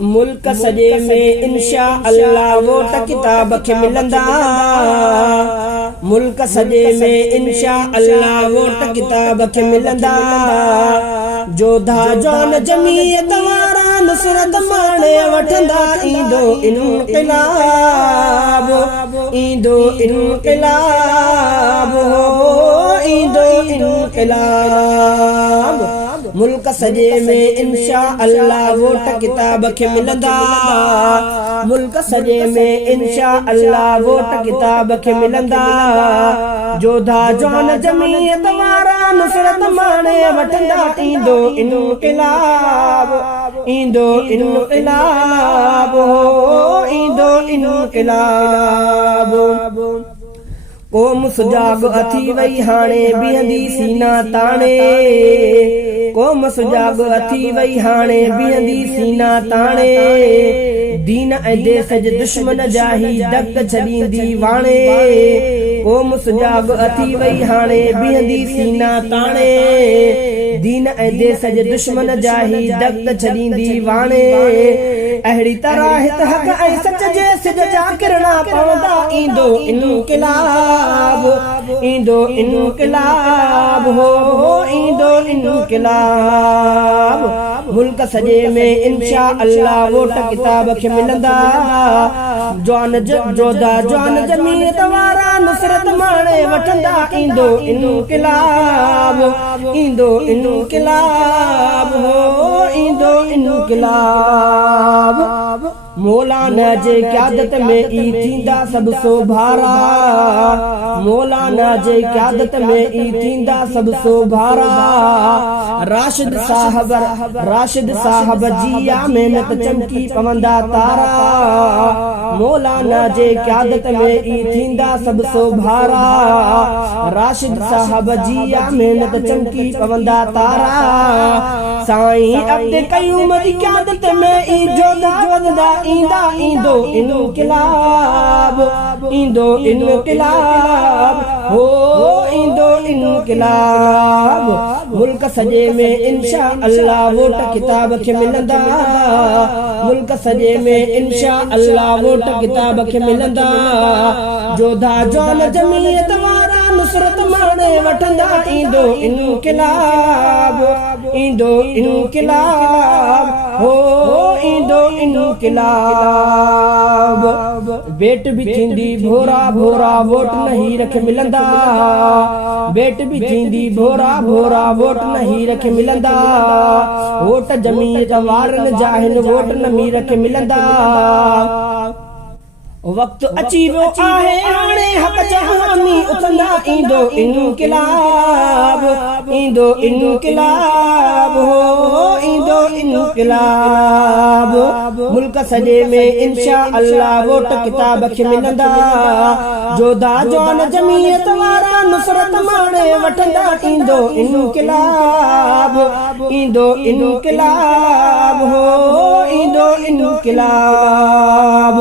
मुल्क सजे में इंशा अल्लाह वोट किताब खे मिलंदा। मुल्क सजे में इंशा अल्लाह वोट किताब खे मिलंदा। जोधा जौन जमीयत वारा नुसरत माणे वठंदा। ईंदो इनक़िलाब, ईंदो इनक़िलाब, ईंदो इनक़िलाब। मुल्क सजे में इंशा अल्लाह वोट किताब खे मिलंदा। मुल्क सजे में इंशा अल्लाह वोट किताब खे मिलंदा। जोधा जौन जमीयत वारा नुसरत माणे वठंदा। ईंदो इनक़िलाब, ईंदो इनक़िलाब, ईंदो इनक़िलाब। क़ौम सुजाग अथी वई हाणे बीहंदी सीना ताणे। क़ौम सुजाग अथी वई हाणे बीहंदी सीना ताणे। दीन ऐं देश जे दुश्मन जा ही डक छॾींदी वाणे। क़ौम सुजाग अथी वई हाणे बीहंदी सीना ताणे। दीन ऐं देश जे दुश्मन जा ही डक छॾींदी वाणे। अहिड़ी तरह हित हक़ ऐं सच जे सिज जा किरणा पवंदा। ईंदो इनक़िलाब, ईंदो इनक़िलाब, हो ईंदो इनक़िलाब। मुल्क सजे में इंशा अल्लाह वोट किताब खे मिलंदा। जोधा जौन जमीयत वारा नुसरत माणे वठंदा। ईंदो इनक़िलाब, ईंदो इनक़िलाब, हो ईंदो इनक़िलाब। मौलाना जे क़यादत में ई थींदा सभु सोभारा। मौलाना जे क़यादत में ई थींदा सभु सोभारा। राशिद साहब जिया महिनत चमकी पवंदा तारा। मौलाना जे क़यादत में ई थींदा सभु सोभारा। राशिद साहब जिया महिनत चमकी पवंदा तारा। साईं अब्द क़यूम जी क़यादत में ई जोधा वधदा। ईंदा ईंदो इनक़िलाब, ईंदो इनक़िलाब, हो ईंदो इनक़िलाब। मुल्क सजे में इंशा अल्लाह वोट किताब खे मिलंदा। मुल्क सजे में इंशा अल्लाह वोट किताब खे मिलंदा। जोधा जौन जमीयत वारा नुसरत माणे वठंदा। ईंदो इनक़िलाब, ईंदो इनक़िलाब, हो ईंदो इनक़िलाब। बेट भी थींदी भोरा भोरा वोट नहीं रख मिलंदा। बेट भी थींदी भोरा भोरा वोट नहीं रख मिलंदा। वोट जमीयत वारन जाहिन वोट नमी रख मिलंदा। वक्त अची वियो आहे हाणे हक़ जा हामी उथंदा। ईंदो इनक़िलाब, ईंदो इनक़िलाब, हो ईंदो इनक़िलाब। मुल्क सजे में इंशा अल्लाह वोट किताब खे मिलंदा। जोधा जौन जमीयत वारा नुसरत माणे वठंदा। ईंदो इनक़िलाब, ईंदो इनक़िलाब, हो ईंदो इनक़िलाब।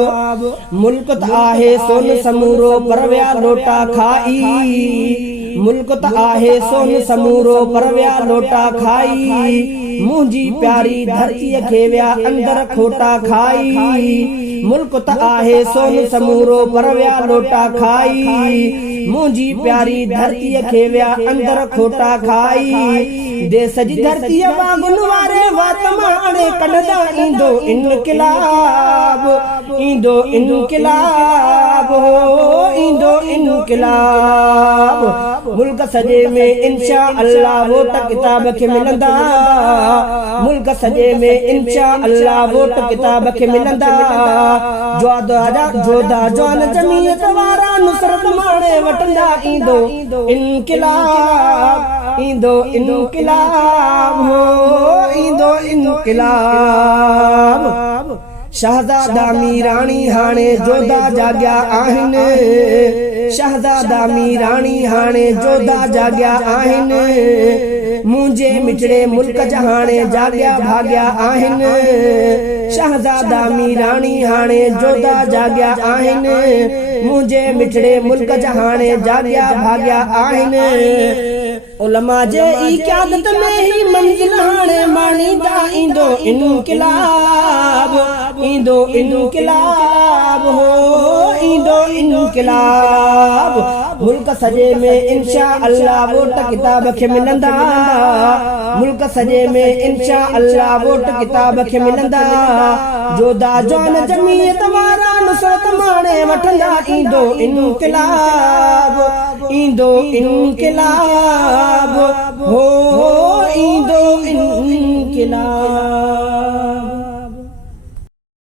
मुल्क त आहे सोन समूरो परविया लोटा खाई। मुल्क त आहे सोन समूरो परविया लोटा खाई। मुंहिंजी प्यारी धरतीअ खे विया अंदर खोटा खाई। मुल्क त आहे सोन समूरो परविया लोटा खाई। मुंहिंजी प्यारी धरतीअ खे विया अंदर खोटा खाई। देश जी धरतीअ बागुन वारे वात माणे कढंदा। ईंदो इनक़िलाब, ईंदो इनक़िलाब, हो ईंदो इनक़िलाब। मुल्क सजे में इंशा अल्लाह वोट किताब खे मिलंदा। मुल्क सजे में इंशा अल्लाह वोट किताब खे मिलंदा। जोधा जौन जमीयत वारा नुसरत माणे वठंदा। ईंदो इनक़िलाब, ईंदो इनक़िलाब, हो ईंदो इनक़िलाब। शहज़ादा मीराणी हाणे जोधा जाॻिया आहिनि। शहज़ादा मीराणी हाणे जोधा जाॻिया आहिनि। मुंहिंजे मिठड़े मुल्क जा हाणे जाॻिया भाॻिया आहिनि। शहज़ादा मीराणी हाणे जोधा जाॻिया आहिनि। मुंहिंजे मिठड़े मुल्क जा हाणे जाॻिया भाॻिया आहिनि। उलमा जे ई क़यादत में ही मंज़िल हाणे माणींदा। ईंदो इनक़िलाब, ईंदो इनक़िलाब हो, ईंदो इनक़िलाब। मुल्क सॼे में इंशा अल्लाह वोट किताब खे मिलंदा, मुल्क सॼे में इंशा अल्लाह वोट किताब खे मिलंदा। जोधा जवान जमीयत वारा नुसरत माणे वठंदा। ईंदो इनक़िलाब, ईंदो इनक़िलाब हो, ईंदो इनक़िलाब।